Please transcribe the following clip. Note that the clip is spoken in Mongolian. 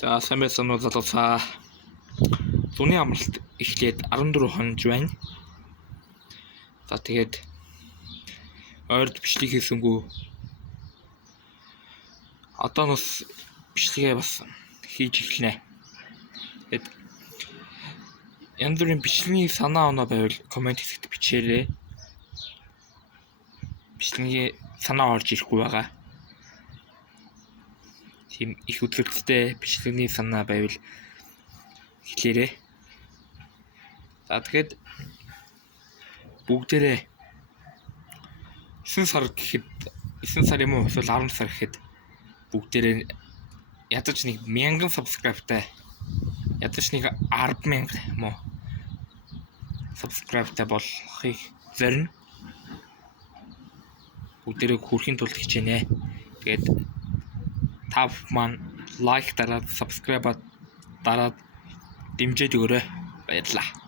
За сайн байцгаана уу залуусаа. Зуны амралт эхлээд 14 хоног байна. За тэгээд ойрд бичлэг хийсэнгүү. Одоо бас бичлэгээ бас хийж эхэлнэ. Тэгээд янз бүрийн бичлэгийн санаа оноо байвал комент хэсэгт бичээрэй. Бичлэгийн санаа орж ирэхгүй байгаа. Тийм их үзэгдэлтэй бичлэгийн санаа байвал хэлээрэй. За тэгэхэд бүгдээрээ 9 сар гэхэд 9 сар юм уу эсвэл 10 сар гэхэд бүгдээрээ ядаж нэг 1000 subscribe-тай ядаж нэг 100000 юм уу subscribe-тай болохыг зорино. Бүгдээрээ хүрэхийн тулд хичээнэ. Тэгээд та маань лайк дараад subscribe дараад дэмжиж өгөөрэй. Баярлалаа.